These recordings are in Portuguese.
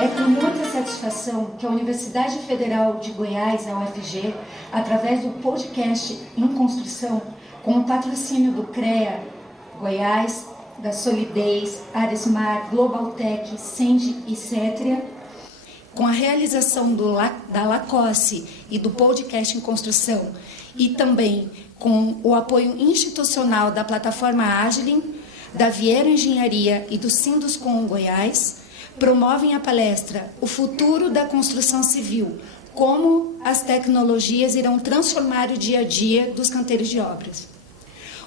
É com muita satisfação que a Universidade Federal de Goiás, a UFG, através do podcast Em Construção, com o patrocínio do CREA Goiás, da Solidez, Aresmar, Globaltech, Sendi e Cétria, com a realização da Lacoste e do podcast Em Construção, e também com o apoio institucional da plataforma Agilin, da Vieira Engenharia e do Sinduscom Goiás, promovem a palestra O Futuro da Construção Civil, como as tecnologias irão transformar o dia a dia dos canteiros de obras.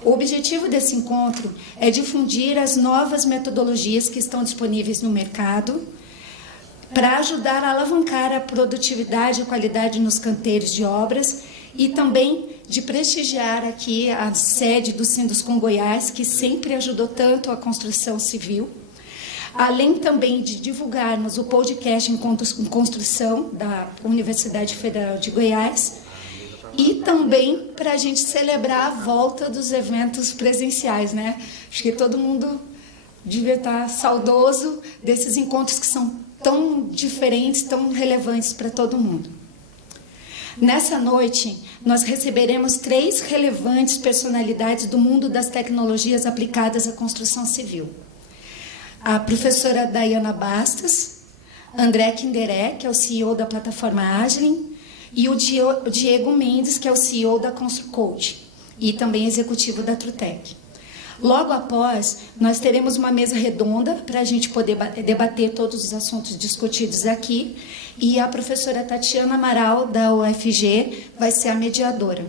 O objetivo desse encontro é difundir as novas metodologias que estão disponíveis no mercado para ajudar a alavancar a produtividade e qualidade nos canteiros de obras e também de prestigiar aqui a sede do Sinduscom Goiás, que sempre ajudou tanto a construção civil, além também de divulgarmos o podcast Em Construção da Universidade Federal de Goiás e também para a gente celebrar a volta dos eventos presenciais, né? Acho que todo mundo devia estar saudoso desses encontros que são tão diferentes, tão relevantes para todo mundo. Nessa noite, nós receberemos 3 relevantes personalidades do mundo das tecnologias aplicadas à construção civil. A professora Dayana Bastos, André Kinderé, que é o CEO da plataforma Agilin, e o Diego Mendes, que é o CEO da ConstruCoach e também executivo da Trutec. Logo após, nós teremos uma mesa redonda para a gente poder debater todos os assuntos discutidos aqui, e a professora Tatiana Amaral, da UFG, vai ser a mediadora.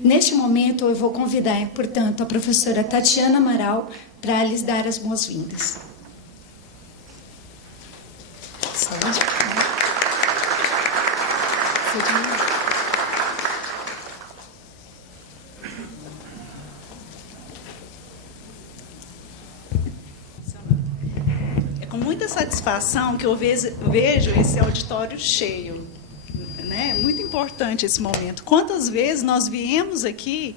Neste momento, eu vou convidar, portanto, a professora Tatiana Amaral para lhes dar as boas-vindas. É com muita satisfação que eu vejo esse auditório cheio. É muito importante esse momento. Quantas vezes nós viemos aqui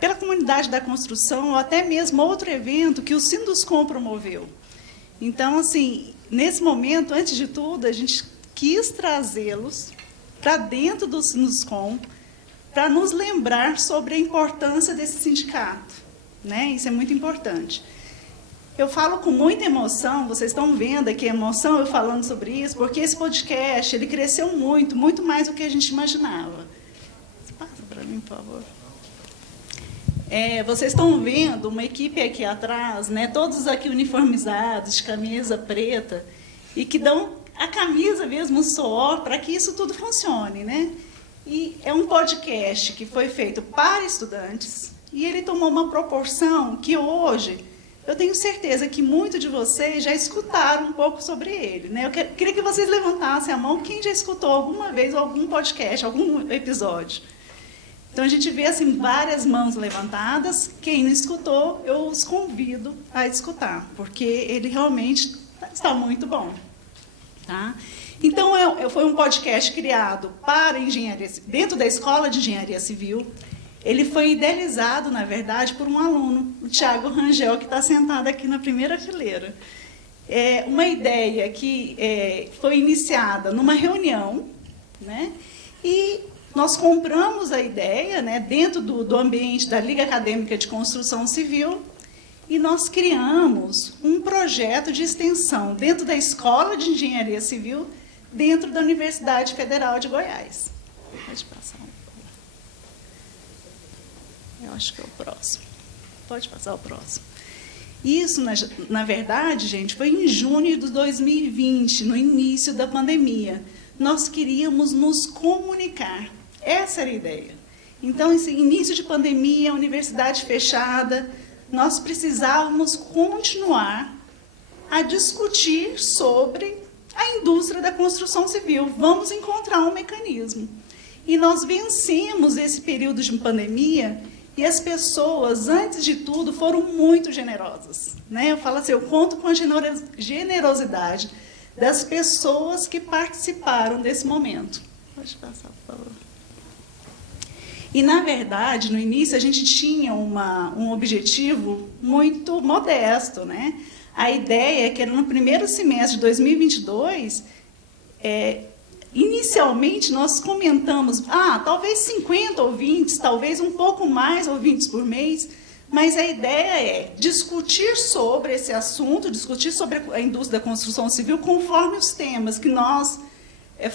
pela comunidade da construção ou até mesmo outro evento que o Sinduscom promoveu. Então, assim, nesse momento, antes de tudo, a gente quis trazê-los para dentro do Sinduscom para nos lembrar sobre a importância desse sindicato, né? Isso é muito importante. Eu falo com muita emoção, vocês estão vendo aqui a emoção eu falando sobre isso, porque esse podcast ele cresceu muito, muito mais do que a gente imaginava. Passa para mim, por favor. Vocês estão vendo uma equipe aqui atrás, né, todos aqui uniformizados, de camisa preta, e que dão a camisa mesmo, o suor, para que isso tudo funcione, né? E é um podcast que foi feito para estudantes, e ele tomou uma proporção que hoje eu tenho certeza que muitos de vocês já escutaram um pouco sobre ele, né? Eu queria que vocês levantassem a mão quem já escutou alguma vez algum podcast, algum episódio. Então, a gente vê assim, várias mãos levantadas. Quem não escutou, eu os convido a escutar, porque ele realmente está muito bom. Tá? Então, foi um podcast criado para engenharia, dentro da Escola de Engenharia Civil. Ele foi idealizado, na verdade, por um aluno, o Thiago Rangel, que está sentado aqui na primeira fileira. É uma ideia que foi iniciada numa reunião, né? E nós compramos a ideia, né, dentro do ambiente da Liga Acadêmica de Construção Civil, e nós criamos um projeto de extensão dentro da Escola de Engenharia Civil, dentro da Universidade Federal de Goiás. Pode passar. Eu acho que é o próximo. Pode passar o próximo. Isso, na verdade, gente, foi em junho de 2020, no início da pandemia. Nós queríamos nos comunicar. Essa era a ideia. Então, esse início de pandemia, a universidade fechada, nós precisávamos continuar a discutir sobre a indústria da construção civil. Vamos encontrar um mecanismo. E nós vencemos esse período de pandemia. E as pessoas, antes de tudo, foram muito generosas, né? Eu falo assim, eu conto com a generosidade das pessoas que participaram desse momento. Pode passar, por favor. E, na verdade, no início, a gente tinha um objetivo muito modesto, né? A ideia é que era no primeiro semestre de 2022, inicialmente nós comentamos, talvez 50 ouvintes, talvez um pouco mais ouvintes por mês, mas a ideia é discutir sobre esse assunto, discutir sobre a indústria da construção civil conforme os temas que nós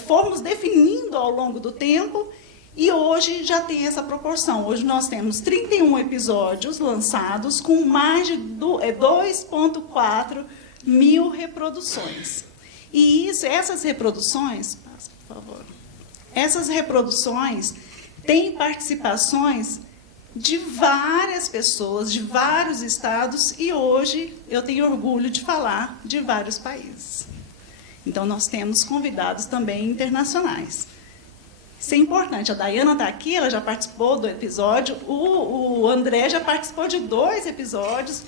formos definindo ao longo do tempo. E hoje já tem essa proporção. Hoje nós temos 31 episódios lançados com mais de 2,4 mil reproduções. E essas reproduções, passa, por favor, essas reproduções têm participações de várias pessoas, de vários estados, e hoje eu tenho orgulho de falar de vários países. Então nós temos convidados também internacionais. Isso é importante. A Dayana está aqui, ela já participou do episódio, o André já participou de 2 episódios,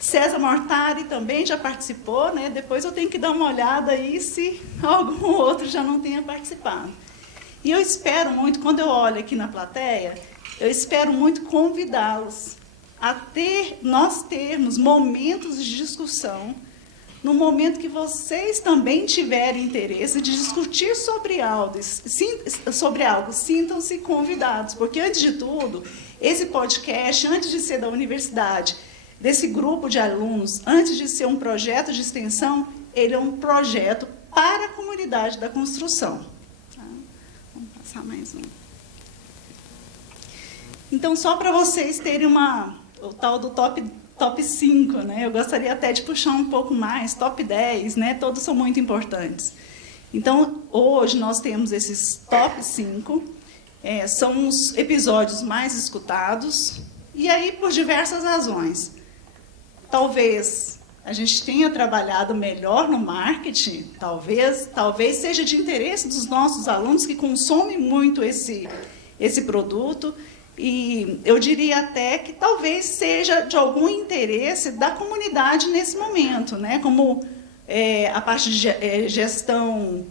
César Mortari também já participou, né? Depois eu tenho que dar uma olhada aí se algum outro já não tenha participado. E eu espero muito, quando eu olho aqui na plateia, eu espero muito convidá-los a nós termos momentos de discussão. No momento que vocês também tiverem interesse de discutir sobre algo, sintam-se convidados, porque, antes de tudo, esse podcast, antes de ser da universidade, desse grupo de alunos, antes de ser um projeto de extensão, ele é um projeto para a comunidade da construção. Tá? Vamos passar mais um. Então, só para vocês terem o tal do top 5, né? Eu gostaria até de puxar um pouco mais, top 10, né? Todos são muito importantes. Então, hoje nós temos esses top 5, são os episódios mais escutados, e aí por diversas razões. Talvez a gente tenha trabalhado melhor no marketing, talvez seja de interesse dos nossos alunos que consomem muito esse produto, e eu diria até que talvez seja de algum interesse da comunidade nesse momento, né? Como a parte de gestão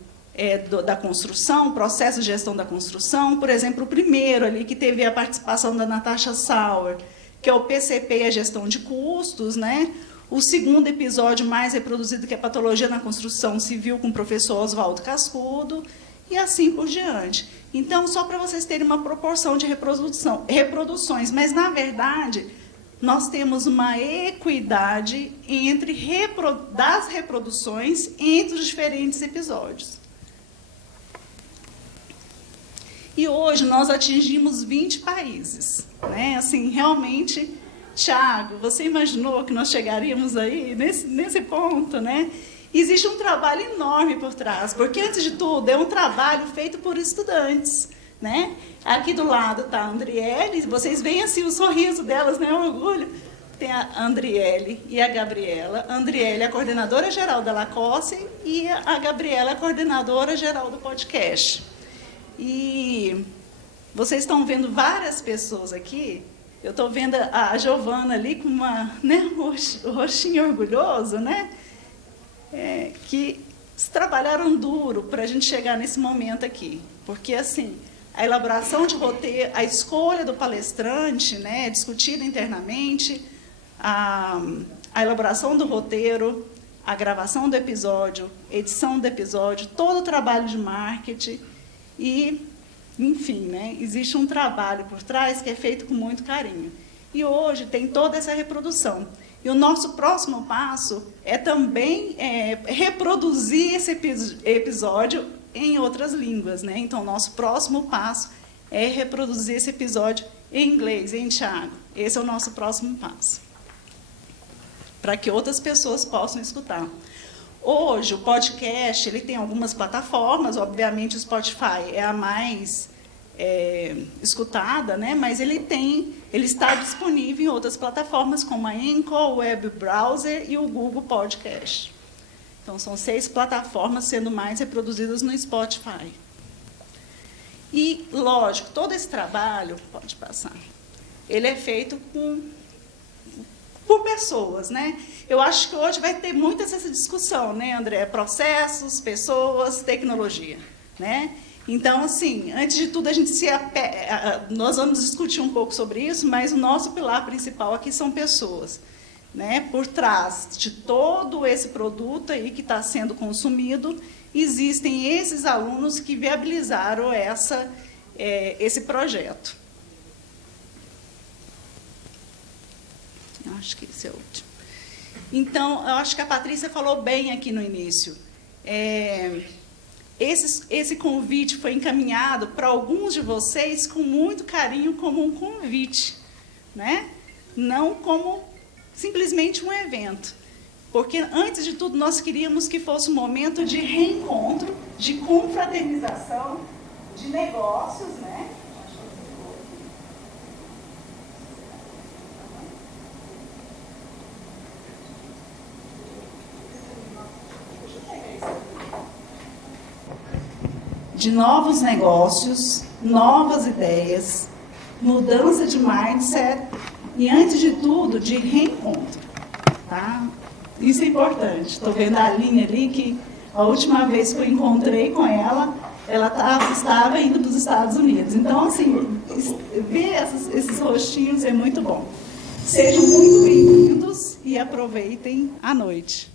da construção, processo de gestão da construção, por exemplo, o primeiro ali que teve a participação da Natasha Sauer, que é o PCP e a gestão de custos, né? O segundo episódio mais reproduzido, que é Patologia na Construção Civil, com o professor Oswaldo Cascudo, e assim por diante. Então, só para vocês terem uma proporção de reproduções, mas, na verdade, nós temos uma equidade das reproduções entre os diferentes episódios. E hoje nós atingimos 20 países, né? Assim, realmente, Thiago, você imaginou que nós chegaríamos aí nesse ponto, né? Existe um trabalho enorme por trás, porque, antes de tudo, é um trabalho feito por estudantes, né? Aqui do lado está a Andriele, vocês veem assim o sorriso delas, né? O orgulho. Tem a Andriele e a Gabriela. A Andriele é a coordenadora geral da Lacoste e a Gabriela é a coordenadora geral do podcast. E vocês estão vendo várias pessoas aqui. Eu estou vendo a Giovana ali com um rostinho orgulhoso, né? Que trabalharam duro para a gente chegar nesse momento aqui. Porque, assim, a elaboração de roteiro, a escolha do palestrante, né, discutida internamente, a elaboração do roteiro, a gravação do episódio, edição do episódio, todo o trabalho de marketing e, enfim, né, existe um trabalho por trás que é feito com muito carinho. E hoje tem toda essa reprodução. E o nosso próximo passo é também reproduzir esse episódio em outras línguas, né? Então, o nosso próximo passo é reproduzir esse episódio em inglês, em Thiago. Esse é o nosso próximo passo, para que outras pessoas possam escutar. Hoje, o podcast ele tem algumas plataformas, obviamente o Spotify é a mais escutada, né? Mas ele está disponível em outras plataformas, como a Anchor, o Web Browser e o Google Podcast. Então, são 6 plataformas sendo mais reproduzidas no Spotify. E, lógico, todo esse trabalho, pode passar, ele é feito por pessoas, né? Eu acho que hoje vai ter muita essa discussão, né, André? Processos, pessoas, tecnologia, né? Então, assim, antes de tudo, nós vamos discutir um pouco sobre isso, mas o nosso pilar principal aqui são pessoas, né? Por trás de todo esse produto aí que está sendo consumido, existem esses alunos que viabilizaram esse projeto. Acho que esse é o último. Então, eu acho que a Patrícia falou bem aqui no início. Esse convite foi encaminhado para alguns de vocês com muito carinho como um convite, né? Não como simplesmente um evento. Porque, antes de tudo, nós queríamos que fosse um momento de reencontro, de confraternização, de negócios, né? De novos negócios, novas ideias, mudança de mindset e, antes de tudo, de reencontro. Tá? Isso é importante. Estou vendo a Aline ali, que a última vez que eu encontrei com ela, estava indo dos Estados Unidos. Então, assim, ver esses rostinhos é muito bom. Sejam muito bem-vindos e aproveitem a noite.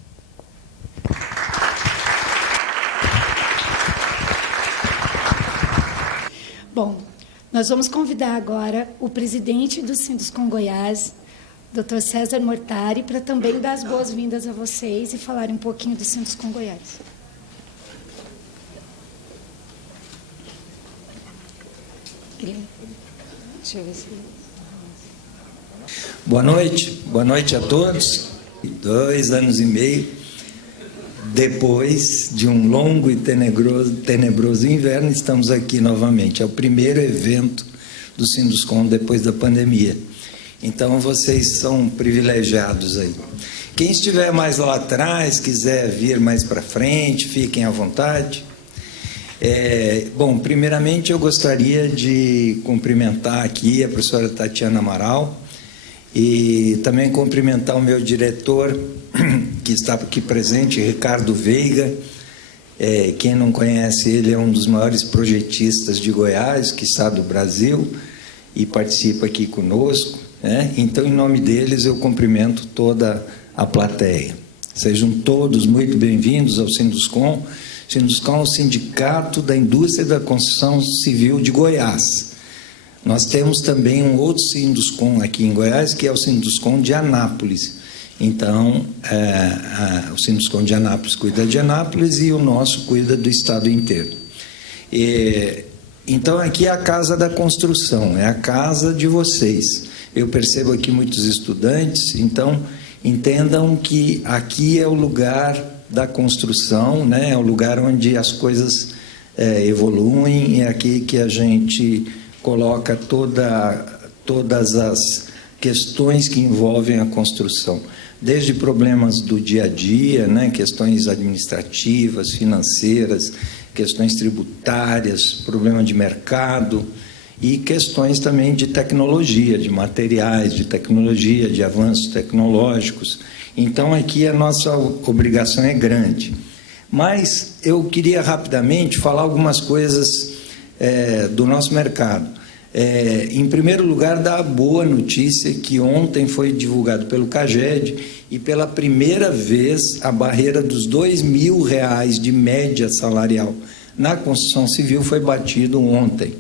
Bom, nós vamos convidar agora o presidente do Sinduscom Goiás, Dr. César Mortari, para também dar as boas-vindas a vocês e falar um pouquinho do Sinduscom Goiás. Deixa eu ver se... Boa noite a todos. 2 anos e meio depois de um longo e tenebroso inverno, estamos aqui novamente. É o primeiro evento do Sinduscom depois da pandemia. Então, vocês são privilegiados aí. Quem estiver mais lá atrás, quiser vir mais para frente, fiquem à vontade. Bom, primeiramente eu gostaria de cumprimentar aqui a professora Tatiana Amaral e também cumprimentar o meu diretor, que está aqui presente, Ricardo Veiga. Quem não conhece ele, é um dos maiores projetistas de Goiás, que está do Brasil, e participa aqui conosco. Então, em nome deles, eu cumprimento toda a plateia. Sejam todos muito bem-vindos ao Sinduscom. O Sinduscom é o Sindicato da Indústria da Construção Civil de Goiás. Nós temos também um outro Sinduscom aqui em Goiás, que é o Sinduscom de Anápolis. Então, o Sinduscom de Anápolis cuida de Anápolis e o nosso cuida do estado inteiro. Então, aqui é a casa da construção, é a casa de vocês. Eu percebo aqui muitos estudantes, então entendam que aqui é o lugar da construção, né? É o lugar onde as coisas evoluem, é aqui que a gente coloca todas as questões que envolvem a construção, desde problemas do dia a dia, né? Questões administrativas, financeiras, questões tributárias, problema de mercado, e questões também de tecnologia, de materiais, de tecnologia, de avanços tecnológicos. Então, aqui a nossa obrigação é grande. Mas eu queria rapidamente falar algumas coisas do nosso mercado. Em primeiro lugar, dar a boa notícia que ontem foi divulgado pelo CAGED e pela primeira vez a barreira dos R$2.000 de média salarial na construção civil foi batido ontem,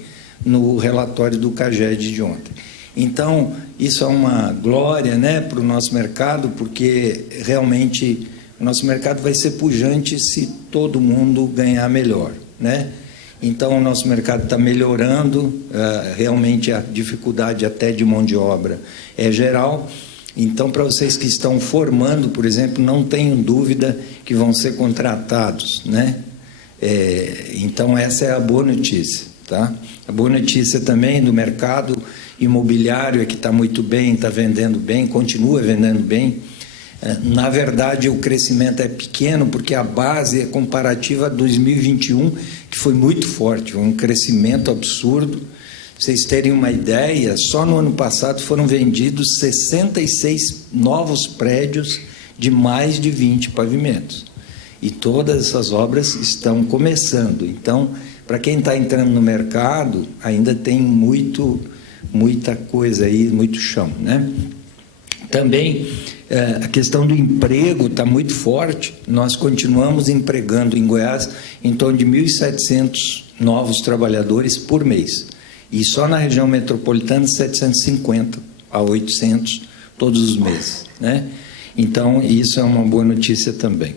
no relatório do CAGED de ontem. Então, isso é uma glória, né, para o nosso mercado, porque realmente o nosso mercado vai ser pujante se todo mundo ganhar melhor, né? Então, o nosso mercado está melhorando, realmente a dificuldade até de mão de obra é geral. Então, para vocês que estão formando, por exemplo, não tenham dúvida que vão ser contratados, né? Então, essa é a boa notícia. Tá? A boa notícia também do mercado imobiliário é que está muito bem, está vendendo bem, continua vendendo bem. Na verdade, o crescimento é pequeno porque a base é comparativa a 2021, que foi muito forte, um crescimento absurdo. Pra vocês terem uma ideia, só no ano passado foram vendidos 66 novos prédios de mais de 20 pavimentos. E todas essas obras estão começando. Então, para quem está entrando no mercado, ainda tem muita coisa aí, muito chão, né? Também a questão do emprego está muito forte. Nós continuamos empregando em Goiás em torno de 1.700 novos trabalhadores por mês. E só na região metropolitana, 750 a 800 todos os meses, né? Então, isso é uma boa notícia também.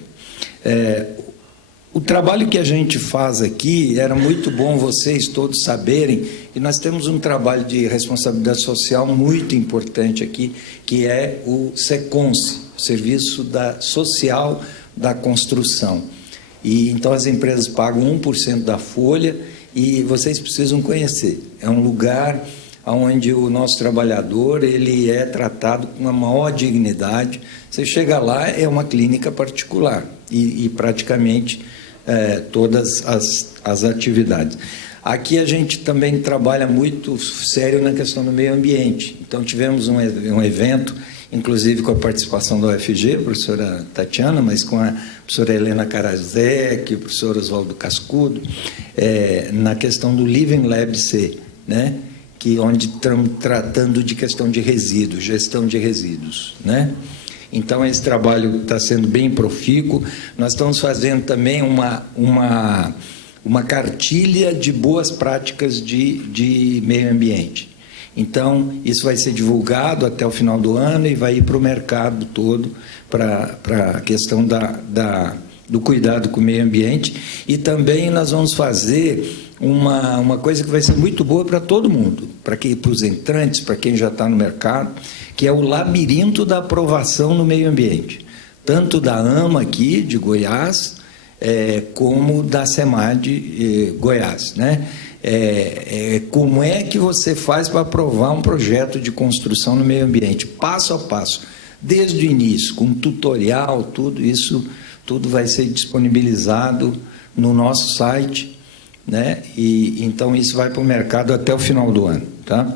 O trabalho que a gente faz aqui, era muito bom vocês todos saberem, e nós temos um trabalho de responsabilidade social muito importante aqui, que é o SECONS, o Serviço Social da Construção. E então as empresas pagam 1% da folha, e vocês precisam conhecer. É um lugar onde o nosso trabalhador ele é tratado com a maior dignidade. Você chega lá, é uma clínica particular, e praticamente todas as atividades. Aqui a gente também trabalha muito sério na questão do meio ambiente. Então, tivemos um evento, inclusive com a participação da UFG, a professora Tatiana, mas com a professora Helena Karaszek, o professor Oswaldo Cascudo, na questão do Living Lab C, né? Onde estamos tratando de questão de resíduos, gestão de resíduos, né? Então, esse trabalho está sendo bem profícuo. Nós estamos fazendo também uma cartilha de boas práticas de meio ambiente. Então, isso vai ser divulgado até o final do ano e vai ir para o mercado todo para a questão do cuidado com o meio ambiente. E também nós vamos fazer uma coisa que vai ser muito boa para todo mundo, para os entrantes, para quem já está no mercado, que é o labirinto da aprovação no meio ambiente, tanto da AMA aqui, de Goiás, como da SEMAD Goiás, né? Como é que você faz para aprovar um projeto de construção no meio ambiente, passo a passo, desde o início, com tutorial, tudo isso, tudo vai ser disponibilizado no nosso site, né? E então isso vai para o mercado até o final do ano, tá?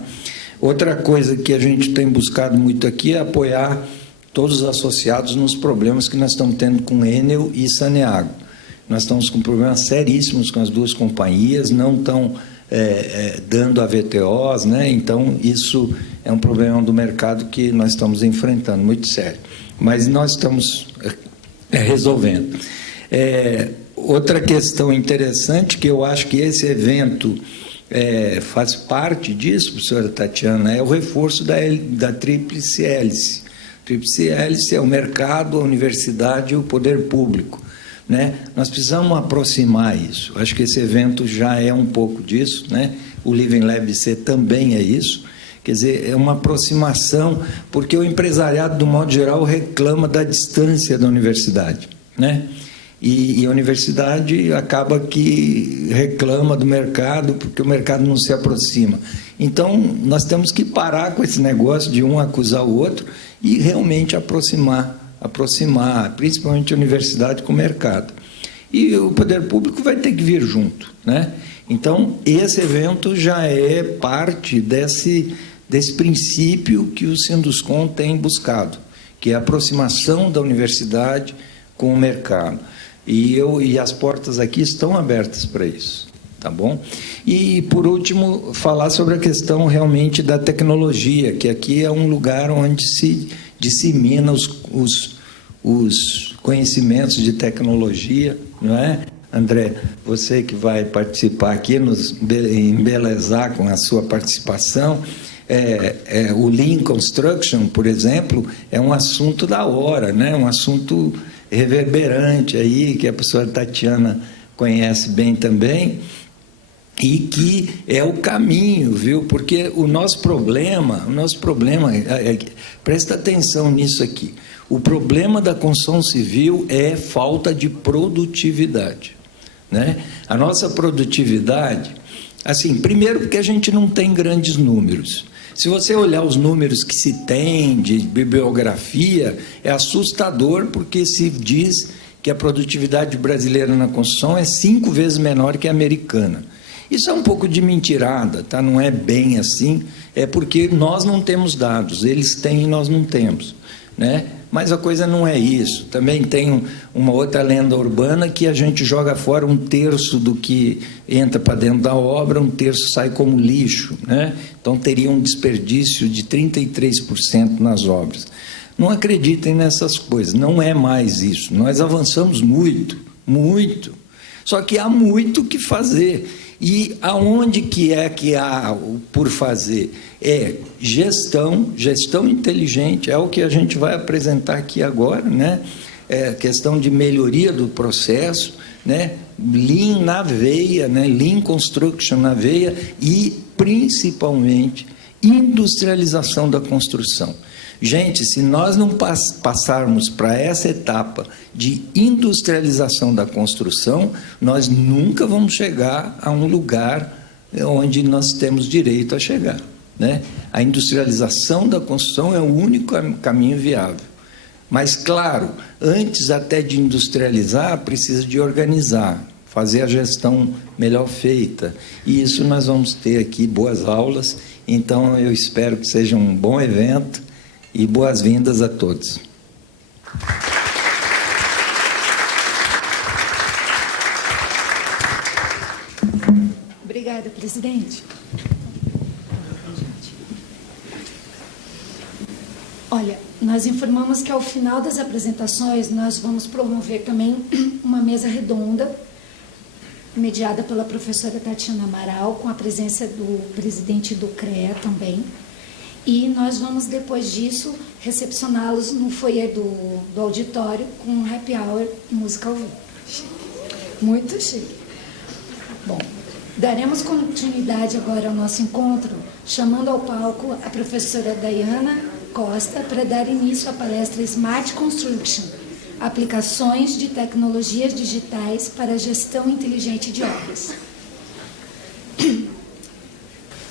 Outra coisa que a gente tem buscado muito aqui é apoiar todos os associados nos problemas que nós estamos tendo com Enel e Saneago. Nós estamos com problemas seríssimos com as duas companhias, não estão dando a VTOs, né? Então, isso é um problema do mercado que nós estamos enfrentando, muito sério. Mas nós estamos resolvendo. Outra questão interessante, que eu acho que esse evento faz parte disso, professora Tatiana, é o reforço da tríplice hélice. Tríplice hélice é o mercado, a universidade e o poder público, né? Nós precisamos aproximar isso. Acho que esse evento já é um pouco disso, né? O Living Lab C também é isso. Quer dizer, é uma aproximação, porque o empresariado, do modo geral, reclama da distância da universidade, né? E a universidade acaba que reclama do mercado, porque o mercado não se aproxima. Então, nós temos que parar com esse negócio de um acusar o outro e realmente aproximar, principalmente a universidade com o mercado. E o poder público vai ter que vir junto, né? Então, esse evento já é parte desse princípio que o Sinduscon tem buscado, que é a aproximação da universidade com o mercado. E as portas aqui estão abertas para isso, tá bom? E, por último, falar sobre a questão realmente da tecnologia, que aqui é um lugar onde se dissemina os conhecimentos de tecnologia, não é? André, você que vai participar aqui, nos embelezar com a sua participação, o Lean Construction, por exemplo, é um assunto da hora, né? Um assunto reverberante aí, que a professora Tatiana conhece bem também, e que é o caminho, viu? Porque o nosso problema, presta atenção nisso aqui, o problema da construção civil é falta de produtividade, né? A nossa produtividade, assim, primeiro porque a gente não tem grandes números. Se você olhar os números que se tem de bibliografia, é assustador, porque se diz que a produtividade brasileira na construção é 5 vezes menor que a americana. Isso é um pouco de mentirada, tá? Não é bem assim, é porque nós não temos dados, eles têm e nós não temos, né? Mas a coisa não é isso. Também tem uma outra lenda urbana que a gente joga fora 1/3 do que entra para dentro da obra, 1/3 sai como lixo, né? Então teria um desperdício de 33% nas obras. Não acreditem nessas coisas, não é mais isso. Nós avançamos muito, muito. Só que há muito o que fazer. E aonde que há por fazer? É gestão inteligente, é o que a gente vai apresentar aqui agora, né? É questão de melhoria do processo, né? Lean na veia, né? Lean Construction na veia e, principalmente, industrialização da construção. Gente, se nós não passarmos para essa etapa de industrialização da construção, nós nunca vamos chegar a um lugar onde nós temos direito a chegar, né? A industrialização da construção é o único caminho viável. Mas, claro, antes até de industrializar, precisa de organizar, fazer a gestão melhor feita. E isso nós vamos ter aqui boas aulas. Então, eu espero que seja um bom evento. E boas-vindas a todos. Obrigada, presidente. Olha, nós informamos que ao final das apresentações nós vamos promover também uma mesa redonda, mediada pela professora Tatiana Amaral, com a presença do presidente do CREA também. E nós vamos, depois disso, recepcioná-los no foyer do auditório com um happy hour e música ao vivo. Muito chique. Bom, daremos continuidade agora ao nosso encontro, chamando ao palco a professora Dayana Costa para dar início à palestra Smart Construction, aplicações de tecnologias digitais para a gestão inteligente de obras.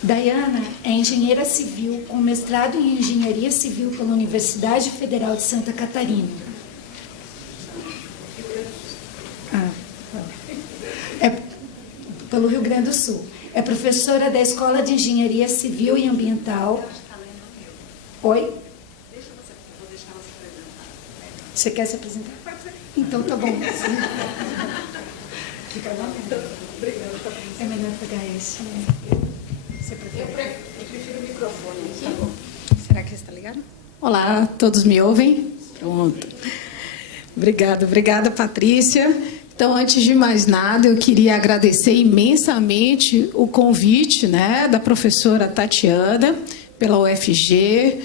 Dayana é engenheira civil com mestrado em engenharia civil pela Universidade Federal de Santa Catarina. É pelo Rio Grande do Sul. É professora da Escola de Engenharia Civil e Ambiental. Oi? Vou deixar ela se apresentar. Você quer se apresentar? Então tá bom. Fica à vontade. É melhor pegar esse. Eu prefiro o microfone. Tá bom. Será que está ligado? Olá, todos me ouvem? Pronto. Obrigada, Patrícia. Então, antes de mais nada, eu queria agradecer imensamente o convite, né, da professora Tatiana, pela UFG,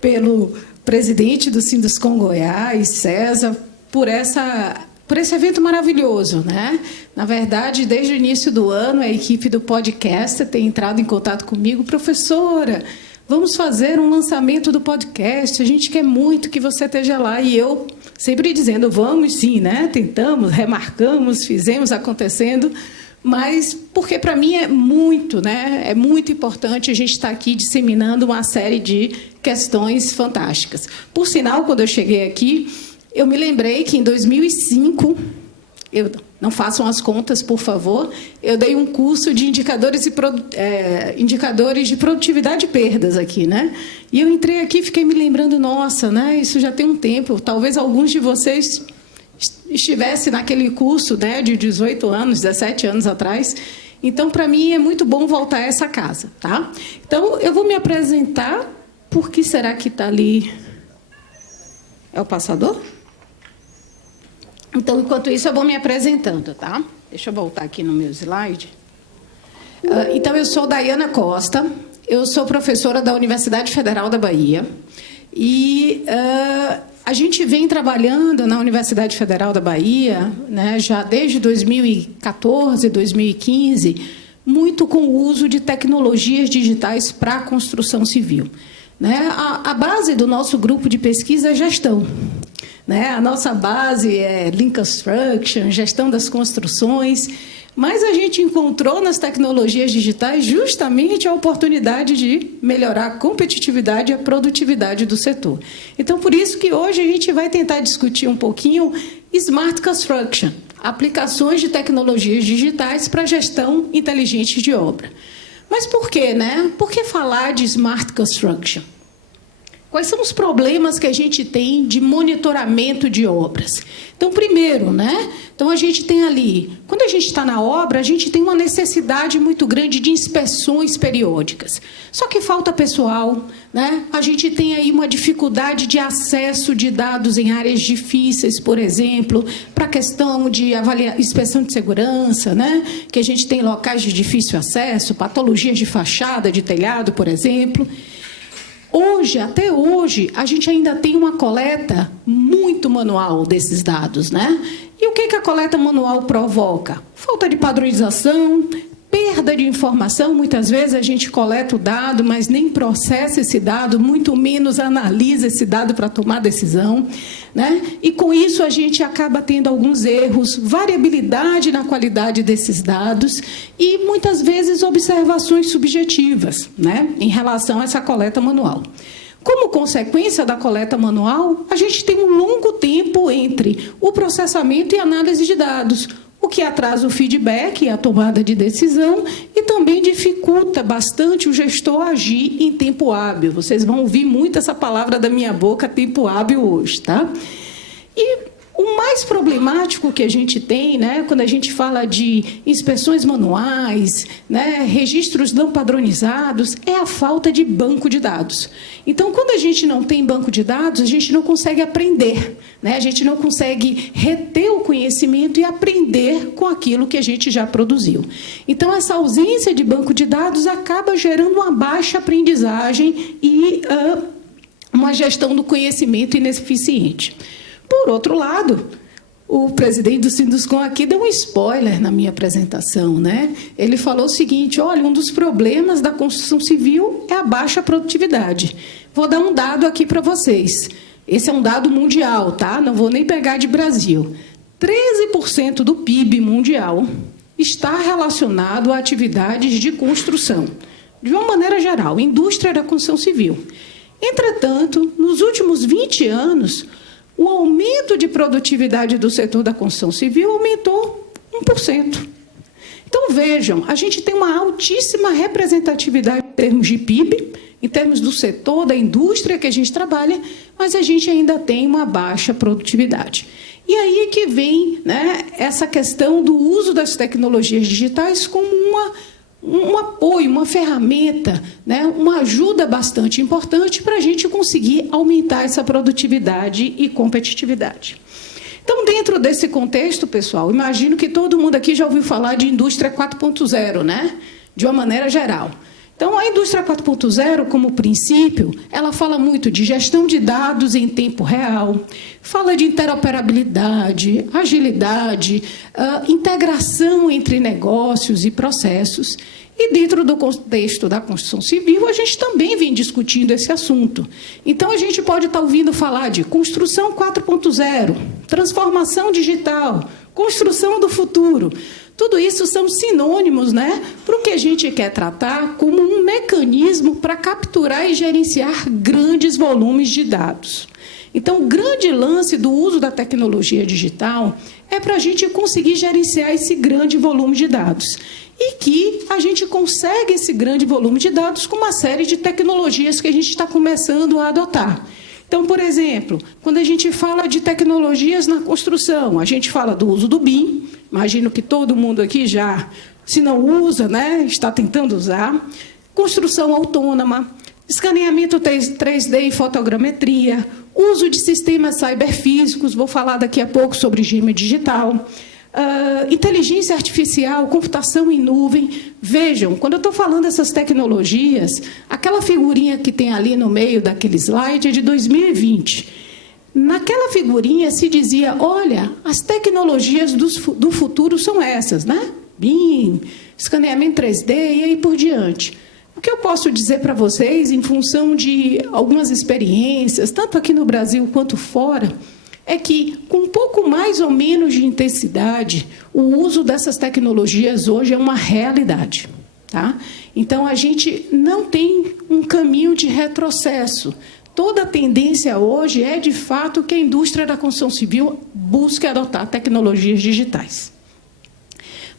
pelo presidente do Sinduscom Goiás, César, por esse evento maravilhoso, né? Na verdade, desde o início do ano, a equipe do podcast tem entrado em contato comigo. Professora, vamos fazer um lançamento do podcast, a gente quer muito que você esteja lá. E eu sempre dizendo, vamos sim, né? Tentamos, remarcamos, fizemos acontecendo, mas porque para mim é muito, né? É muito importante a gente estar aqui disseminando uma série de questões fantásticas. Por sinal, quando eu cheguei aqui, eu me lembrei que em 2005, não façam as contas, por favor, eu dei um curso de indicadores de produtividade e perdas aqui, né? E eu entrei aqui e fiquei me lembrando, nossa, né? Isso já tem um tempo, talvez alguns de vocês estivessem naquele curso, né, de 18 anos, 17 anos atrás. Então, para mim, é muito bom voltar a essa casa, tá? Então, eu vou me apresentar. Por que será que está ali? É o passador? Então, enquanto isso, eu vou me apresentando, tá? Deixa eu voltar aqui no meu slide. Então, eu sou Dayana Costa, eu sou professora da Universidade Federal da Bahia e a gente vem trabalhando na Universidade Federal da Bahia, né, já desde 2014, 2015, muito com o uso de tecnologias digitais para a construção civil. Né? A base do nosso grupo de pesquisa é gestão. Né? A nossa base é Lean Construction, gestão das construções, mas a gente encontrou nas tecnologias digitais justamente a oportunidade de melhorar a competitividade e a produtividade do setor. Então, por isso que hoje a gente vai tentar discutir um pouquinho Smart Construction, aplicações de tecnologias digitais para a gestão inteligente de obra. Mas por quê, né? Por que falar de Smart Construction? Quais são os problemas que a gente tem de monitoramento de obras? Então, primeiro, né? Então, a gente tem ali, quando a gente está na obra, a gente tem uma necessidade muito grande de inspeções periódicas. Só que falta pessoal, né? A gente tem aí uma dificuldade de acesso de dados em áreas difíceis, por exemplo, para a questão de inspeção de segurança, né? Que a gente tem locais de difícil acesso, patologias de fachada, de telhado, por exemplo. Hoje, até hoje, a gente ainda tem uma coleta muito manual desses dados, né? E o que a coleta manual provoca? Falta de padronização, perda de informação. Muitas vezes a gente coleta o dado, mas nem processa esse dado, muito menos analisa esse dado para tomar decisão, né? E com isso a gente acaba tendo alguns erros, variabilidade na qualidade desses dados e muitas vezes observações subjetivas, né, em relação a essa coleta manual. Como consequência da coleta manual, a gente tem um longo tempo entre o processamento e análise de dados, o que atrasa o feedback e a tomada de decisão e também dificulta bastante o gestor agir em tempo hábil. Vocês vão ouvir muito essa palavra da minha boca, tempo hábil, hoje, tá? E o mais problemático que a gente tem, né, quando a gente fala de inspeções manuais, né, registros não padronizados, é a falta de banco de dados. Então, quando a gente não tem banco de dados, a gente não consegue aprender, né, a gente não consegue reter o conhecimento e aprender com aquilo que a gente já produziu. Então, essa ausência de banco de dados acaba gerando uma baixa aprendizagem e uma gestão do conhecimento ineficiente. Por outro lado, o presidente do Sinduscom aqui deu um spoiler na minha apresentação, né? Ele falou o seguinte: olha, um dos problemas da construção civil é a baixa produtividade. Vou dar um dado aqui para vocês. Esse é um dado mundial, tá? Não vou nem pegar de Brasil. 13% do PIB mundial está relacionado a atividades de construção, de uma maneira geral, indústria da construção civil. Entretanto, nos últimos 20 anos, o aumento de produtividade do setor da construção civil aumentou 1%. Então, vejam, a gente tem uma altíssima representatividade em termos de PIB, em termos do setor, da indústria que a gente trabalha, mas a gente ainda tem uma baixa produtividade. E aí é que vem, né, essa questão do uso das tecnologias digitais como um apoio, uma ferramenta, né, uma ajuda bastante importante para a gente conseguir aumentar essa produtividade e competitividade. Então, dentro desse contexto, pessoal, imagino que todo mundo aqui já ouviu falar de indústria 4.0, né, de uma maneira geral. Então, a indústria 4.0, como princípio, ela fala muito de gestão de dados em tempo real, fala de interoperabilidade, agilidade, integração entre negócios e processos. E, dentro do contexto da construção civil, a gente também vem discutindo esse assunto. Então, a gente pode estar ouvindo falar de construção 4.0, transformação digital, construção do futuro. Tudo isso são sinônimos, né, para o que a gente quer tratar como um mecanismo para capturar e gerenciar grandes volumes de dados. Então, o grande lance do uso da tecnologia digital é para a gente conseguir gerenciar esse grande volume de dados. E que a gente consegue esse grande volume de dados com uma série de tecnologias que a gente está começando a adotar. Então, por exemplo, quando a gente fala de tecnologias na construção, a gente fala do uso do BIM, imagino que todo mundo aqui já, se não usa, né, está tentando usar, construção autônoma, escaneamento 3D e fotogrametria, uso de sistemas cyberfísicos, vou falar daqui a pouco sobre gêmea digital, inteligência artificial, computação em nuvem. Vejam, quando eu estou falando dessas tecnologias, aquela figurinha que tem ali no meio daquele slide é de 2020. Naquela figurinha se dizia, olha, as tecnologias do futuro são essas, né? BIM, escaneamento 3D e aí por diante. O que eu posso dizer para vocês, em função de algumas experiências, tanto aqui no Brasil quanto fora, é que, com um pouco mais ou menos de intensidade, o uso dessas tecnologias hoje é uma realidade. Tá? Então, a gente não tem um caminho de retrocesso. Toda a tendência hoje é, de fato, que a indústria da construção civil busque adotar tecnologias digitais.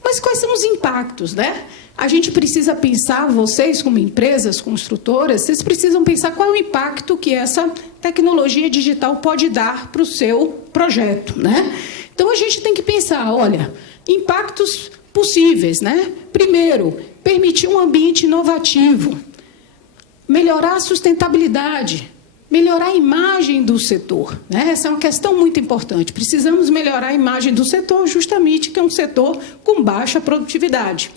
Mas quais são os impactos, né? A gente precisa pensar, vocês como empresas construtoras, vocês precisam pensar qual é o impacto que essa tecnologia digital pode dar para o seu projeto, né? Então, a gente tem que pensar, olha, impactos possíveis, né? Primeiro, permitir um ambiente inovativo, melhorar a sustentabilidade, melhorar a imagem do setor, né? Essa é uma questão muito importante. Precisamos melhorar a imagem do setor, justamente que é um setor com baixa produtividade.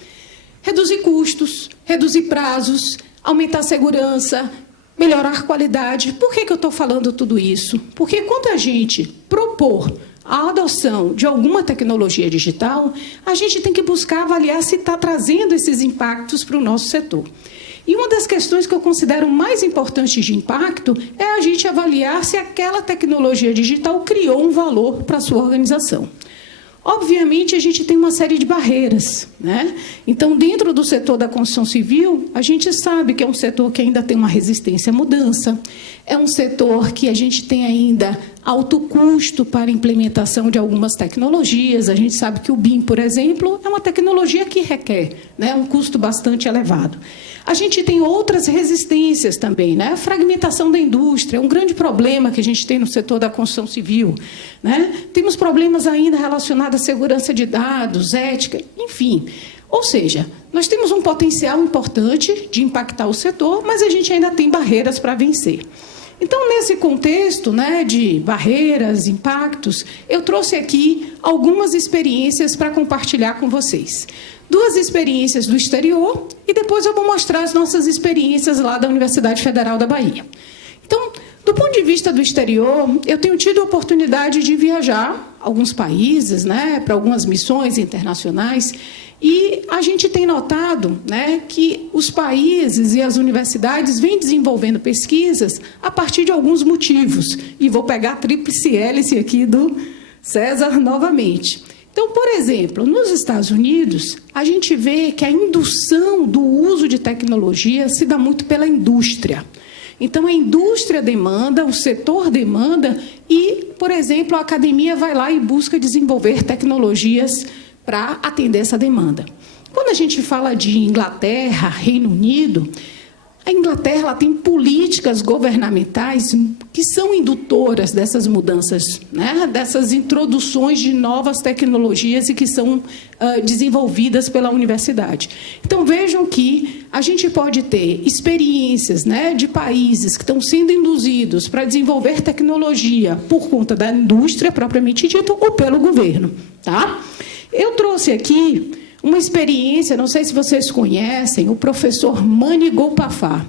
Reduzir custos, reduzir prazos, aumentar a segurança, melhorar a qualidade. Por que eu estou falando tudo isso? Porque quando a gente propor a adoção de alguma tecnologia digital, a gente tem que buscar avaliar se está trazendo esses impactos para o nosso setor. E uma das questões que eu considero mais importantes de impacto é a gente avaliar se aquela tecnologia digital criou um valor para a sua organização. Obviamente, a gente tem uma série de barreiras, né? Então, dentro do setor da construção civil, a gente sabe que é um setor que ainda tem uma resistência à mudança, é um setor que a gente tem ainda alto custo para a implementação de algumas tecnologias. A gente sabe que o BIM, por exemplo, é uma tecnologia que requer, né, um custo bastante elevado. A gente tem outras resistências também, né? A fragmentação da indústria é um grande problema que a gente tem no setor da construção civil, né? Temos problemas ainda relacionados à segurança de dados, ética, enfim. Ou seja, nós temos um potencial importante de impactar o setor, mas a gente ainda tem barreiras para vencer. Então, nesse contexto, né, de barreiras, impactos, eu trouxe aqui algumas experiências para compartilhar com vocês. 2 experiências do exterior e depois eu vou mostrar as nossas experiências lá da Universidade Federal da Bahia. Então, do ponto de vista do exterior, eu tenho tido a oportunidade de viajar a alguns países, né, para algumas missões internacionais, e a gente tem notado, né, que os países e as universidades vêm desenvolvendo pesquisas a partir de alguns motivos. E vou pegar a tríplice hélice aqui do César novamente. Então, por exemplo, nos Estados Unidos, a gente vê que a indução do uso de tecnologia se dá muito pela indústria. Então, a indústria demanda, o setor demanda e, por exemplo, a academia vai lá e busca desenvolver tecnologias para atender essa demanda. Quando a gente fala de Inglaterra, Reino Unido, a Inglaterra ela tem políticas governamentais que são indutoras dessas mudanças, né? Dessas introduções de novas tecnologias e que são desenvolvidas pela universidade. Então, vejam que a gente pode ter experiências, né, de países que estão sendo induzidos para desenvolver tecnologia por conta da indústria propriamente dita ou pelo governo, tá? Eu trouxe aqui uma experiência, não sei se vocês conhecem, o professor Mani Gopafar.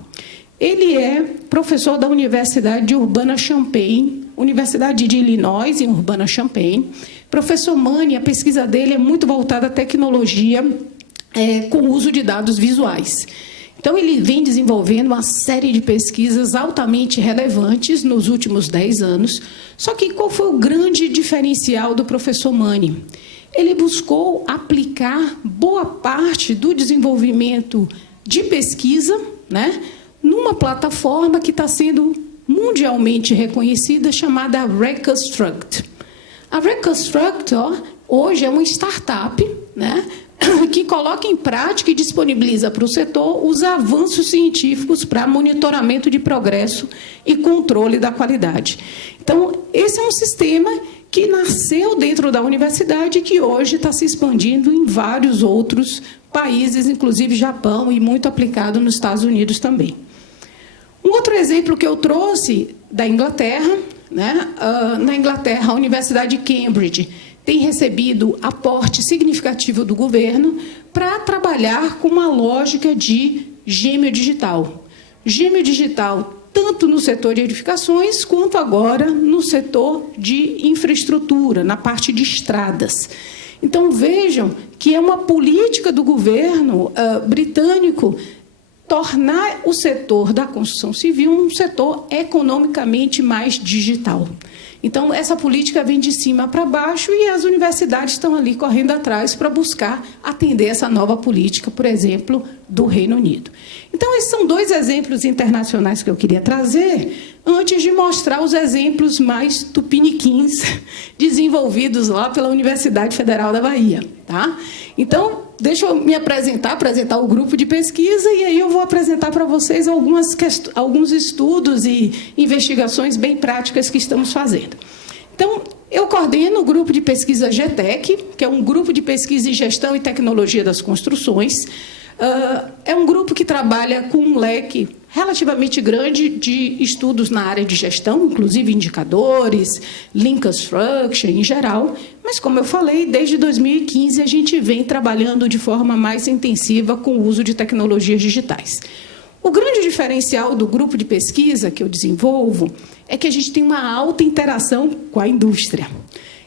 Ele é professor da Universidade de Urbana-Champaign, Universidade de Illinois, em Urbana-Champaign. Professor Mani, a pesquisa dele é muito voltada à tecnologia com o uso de dados visuais. Então, ele vem desenvolvendo uma série de pesquisas altamente relevantes nos últimos 10 anos. Só que qual foi o grande diferencial do professor Mani? Ele buscou aplicar boa parte do desenvolvimento de pesquisa, né, numa plataforma que está sendo mundialmente reconhecida, chamada Reconstruct. A Reconstruct, hoje, é uma startup, né, que coloca em prática e disponibiliza para o setor os avanços científicos para monitoramento de progresso e controle da qualidade. Então, esse é um sistema que nasceu dentro da universidade e que hoje está se expandindo em vários outros países, inclusive Japão, e muito aplicado nos Estados Unidos também. Um outro exemplo que eu trouxe da Inglaterra, né? Na Inglaterra, a Universidade de Cambridge tem recebido aporte significativo do governo para trabalhar com uma lógica de gêmeo digital. Gêmeo digital tanto no setor de edificações, quanto agora no setor de infraestrutura, na parte de estradas. Então, vejam que é uma política do governo britânico tornar o setor da construção civil um setor economicamente mais digital. Então, essa política vem de cima para baixo e as universidades estão ali correndo atrás para buscar atender essa nova política, por exemplo, do Reino Unido. Então, esses são 2 exemplos internacionais que eu queria trazer, antes de mostrar os exemplos mais tupiniquins desenvolvidos lá pela Universidade Federal da Bahia. Tá? Então, deixa eu me apresentar o grupo de pesquisa, e aí eu vou apresentar para vocês alguns estudos e investigações bem práticas que estamos fazendo. Então, eu coordeno o grupo de pesquisa GTEC, que é um grupo de pesquisa em gestão e tecnologia das construções. É um grupo que trabalha com um leque relativamente grande de estudos na área de gestão, inclusive indicadores, Lean Construction em geral, mas, como eu falei, desde 2015 a gente vem trabalhando de forma mais intensiva com o uso de tecnologias digitais. O grande diferencial do grupo de pesquisa que eu desenvolvo é que a gente tem uma alta interação com a indústria.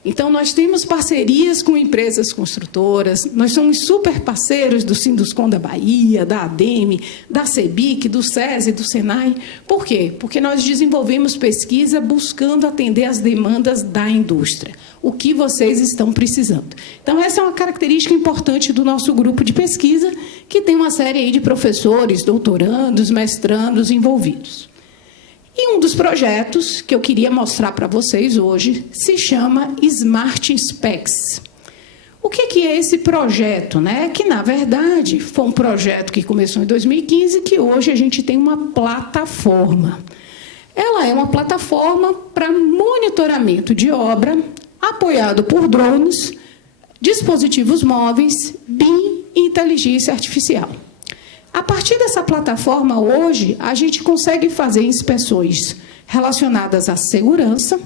Então, nós temos parcerias com empresas construtoras, nós somos super parceiros do Sinduscon da Bahia, da ADEME, da CEBIC, do SESI, do SENAI. Por quê? Porque nós desenvolvemos pesquisa buscando atender às demandas da indústria, o que vocês estão precisando. Então, essa é uma característica importante do nosso grupo de pesquisa, que tem uma série aí de professores, doutorandos, mestrandos envolvidos. E um dos projetos que eu queria mostrar para vocês hoje se chama Smart Specs. O que é esse projeto? Que, na verdade, foi um projeto que começou em 2015, que hoje a gente tem uma plataforma. Ela é uma plataforma para monitoramento de obra, apoiado por drones, dispositivos móveis, BIM e inteligência artificial. A partir dessa plataforma, hoje, a gente consegue fazer inspeções relacionadas à segurança,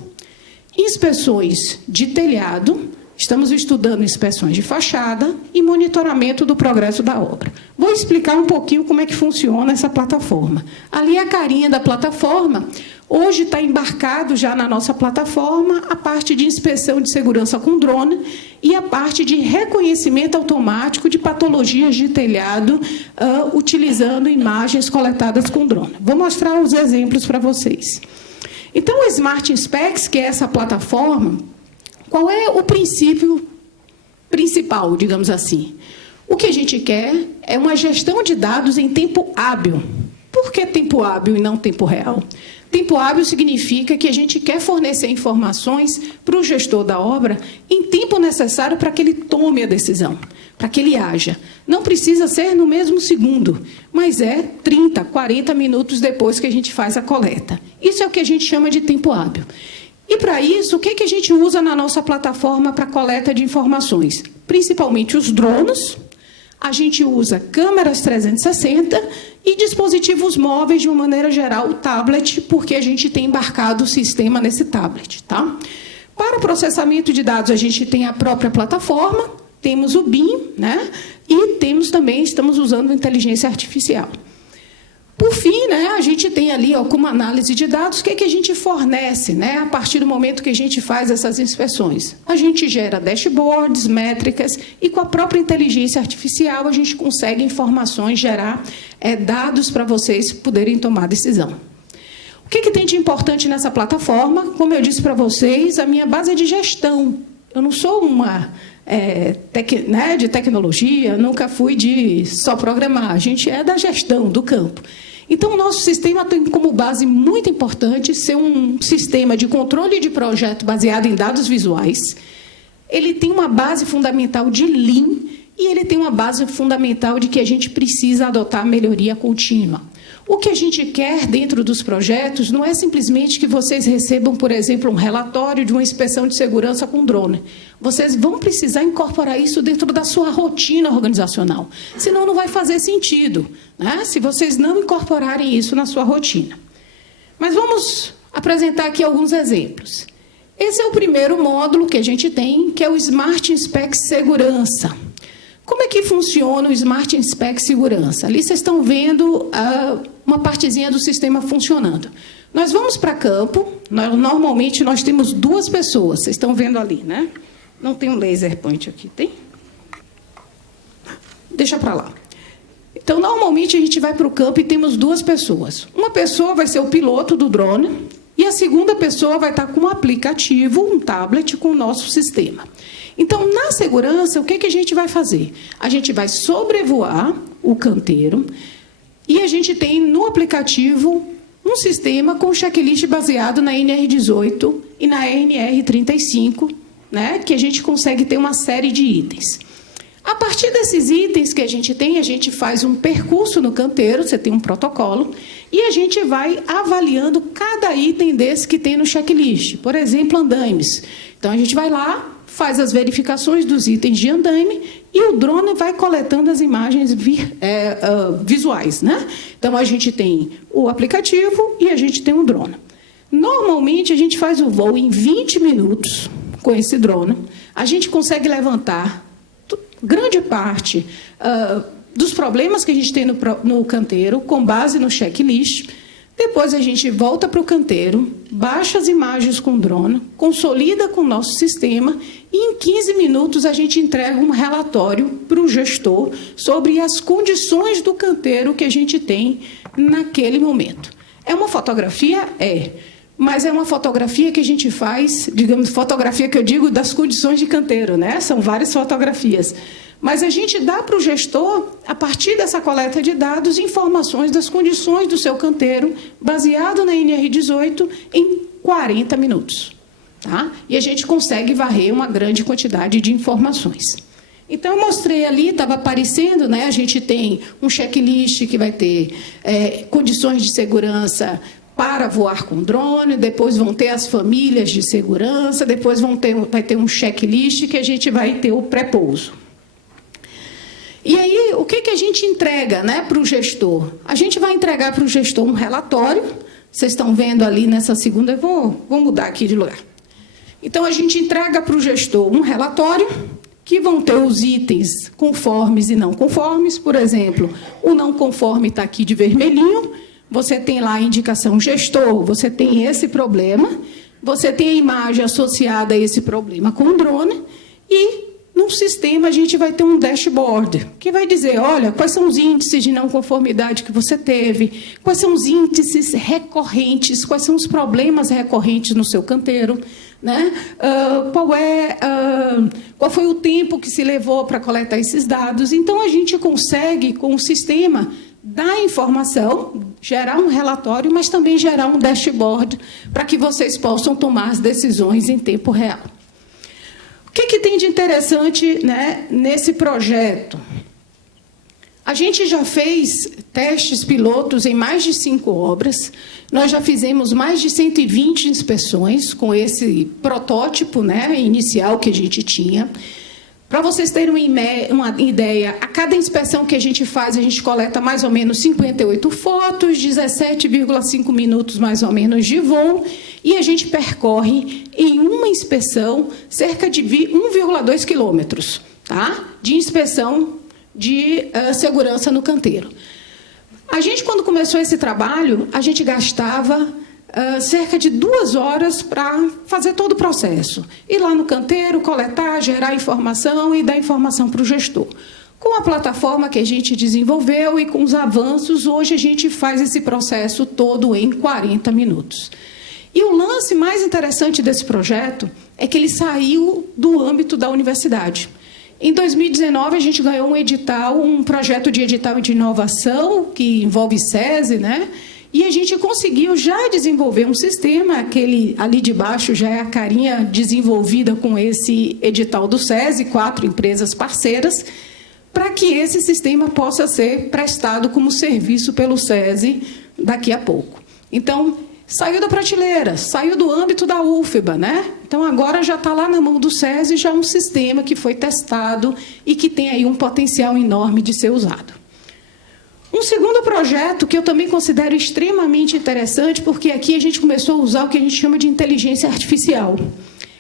inspeções de telhado, estamos estudando inspeções de fachada e monitoramento do progresso da obra. Vou explicar um pouquinho como é que funciona essa plataforma. Ali é a carinha da plataforma. Hoje está embarcado já na nossa plataforma a parte de inspeção de segurança com drone e a parte de reconhecimento automático de patologias de telhado, utilizando imagens coletadas com drone. Vou mostrar os exemplos para vocês. Então, o Smart Specs, que é essa plataforma, qual é o princípio principal, digamos assim? O que a gente quer é uma gestão de dados em tempo hábil. Por que tempo hábil e não tempo real? Tempo hábil significa que a gente quer fornecer informações para o gestor da obra em tempo necessário para que ele tome a decisão, para que ele haja. Não precisa ser no mesmo segundo, mas é 30, 40 minutos depois que a gente faz a coleta. Isso é o que a gente chama de tempo hábil. E, para isso, o que a gente usa na nossa plataforma para coleta de informações? Principalmente os drones, a gente usa câmeras 360 e dispositivos móveis, de uma maneira geral, o tablet, porque a gente tem embarcado o sistema nesse tablet. Tá? Para o processamento de dados, a gente tem a própria plataforma, temos o BIM, e temos também, estamos usando inteligência artificial. Por fim, a gente tem ali, como análise de dados, o que a gente fornece, a partir do momento que a gente faz essas inspeções. A gente gera dashboards, métricas, e com a própria inteligência artificial a gente consegue informações, gerar dados para vocês poderem tomar decisão. O que tem de importante nessa plataforma? Como eu disse para vocês, a minha base é de gestão. Eu não sou uma de tecnologia, nunca fui de só programar. A gente é da gestão, do campo. Então, o nosso sistema tem como base muito importante ser um sistema de controle de projeto baseado em dados visuais. Ele tem uma base fundamental de Lean e ele tem uma base fundamental de que a gente precisa adotar melhoria contínua. O que a gente quer dentro dos projetos não é simplesmente que vocês recebam, por exemplo, um relatório de uma inspeção de segurança com drone. Vocês vão precisar incorporar isso dentro da sua rotina organizacional. Senão, não vai fazer sentido, se vocês não incorporarem isso na sua rotina. Mas vamos apresentar aqui alguns exemplos. Esse é o primeiro módulo que a gente tem, que é o Smart Inspect Segurança. Como é que funciona o Smart Inspect Segurança? Ali vocês estão vendo uma partezinha do sistema funcionando. Nós vamos para campo, normalmente nós temos 2 pessoas, vocês estão vendo ali, Não tem um laser point aqui, tem? Deixa para lá. Então, normalmente, a gente vai para o campo e temos duas pessoas. Uma pessoa vai ser o piloto do drone e a segunda pessoa vai estar com um aplicativo, um tablet, com o nosso sistema. Então, na segurança, o que a gente vai fazer? A gente vai sobrevoar o canteiro e a gente tem no aplicativo um sistema com checklist baseado na NR18 e na NR35, né, que a gente consegue ter uma série de itens. A partir desses itens que a gente faz um percurso no canteiro, você tem um protocolo, e a gente vai avaliando cada item desse que tem no checklist. Por exemplo, andaimes. Então, a gente vai lá, faz as verificações dos itens de andaime e o drone vai coletando as imagens visuais, né? Então, a gente tem o aplicativo e a gente tem um drone. Normalmente, a gente faz o voo em 20 minutos com esse drone. A gente consegue levantar grande parte dos problemas que a gente tem no canteiro, com base no checklist. Depois a gente volta para o canteiro, baixa as imagens com o drone, consolida com o nosso sistema e em 15 minutos a gente entrega um relatório para o gestor sobre as condições do canteiro que a gente tem naquele momento. É uma fotografia? É. Mas é uma fotografia que a gente faz, digamos, fotografia que eu digo das condições de canteiro, né? São várias fotografias. Mas a gente dá para o gestor, a partir dessa coleta de dados, informações das condições do seu canteiro, baseado na NR18, em 40 minutos. Tá? E a gente consegue varrer uma grande quantidade de informações. Então, eu mostrei ali, estava aparecendo, né? A gente tem um checklist que vai ter condições de segurança para voar com drone, depois vão ter as famílias de segurança, depois vai ter um checklist que a gente vai ter o pré-pouso. E aí, o que a gente entrega, né, para o gestor? A gente vai entregar para o gestor um relatório. Vocês estão vendo ali nessa segunda, eu vou mudar aqui de lugar. Então, a gente entrega para o gestor um relatório que vão ter os itens conformes e não conformes. Por exemplo, o não conforme está aqui de vermelhinho. Você tem lá a indicação gestor, você tem esse problema, você tem a imagem associada a esse problema com o drone e, no sistema, a gente vai ter um dashboard que vai dizer, olha, quais são os índices de não conformidade que você teve, quais são os índices recorrentes, quais são os problemas recorrentes no seu canteiro, né? Qual foi o tempo que se levou para coletar esses dados. Então, a gente consegue, com o sistema, dar informação, gerar um relatório, mas também gerar um dashboard para que vocês possam tomar as decisões em tempo real. O que tem de interessante, né, nesse projeto? A gente já fez testes pilotos em mais de 5 obras. Nós já fizemos mais de 120 inspeções com esse protótipo, né, inicial que a gente tinha. Para vocês terem uma ideia, a cada inspeção que a gente faz, a gente coleta mais ou menos 58 fotos, 17,5 minutos mais ou menos de voo, e a gente percorre em uma inspeção cerca de 1,2 quilômetros, tá? De inspeção de segurança no canteiro. A gente, quando começou esse trabalho, a gente gastava cerca de 2 horas para fazer todo o processo. Ir lá no canteiro, coletar, gerar informação e dar informação para o gestor. Com a plataforma que a gente desenvolveu e com os avanços, hoje a gente faz esse processo todo em 40 minutos. E o lance mais interessante desse projeto é que ele saiu do âmbito da universidade. Em 2019, a gente ganhou um projeto de edital de inovação, que envolve SESI, né? E a gente conseguiu já desenvolver um sistema, aquele ali de baixo já é a carinha desenvolvida com esse edital do SESI, 4 empresas parceiras, para que esse sistema possa ser prestado como serviço pelo SESI daqui a pouco. Então, saiu da prateleira, saiu do âmbito da UFBA, né? Então, agora já está lá na mão do SESI, já um sistema que foi testado e que tem aí um potencial enorme de ser usado. Um segundo projeto que eu também considero extremamente interessante, porque aqui a gente começou a usar o que a gente chama de inteligência artificial.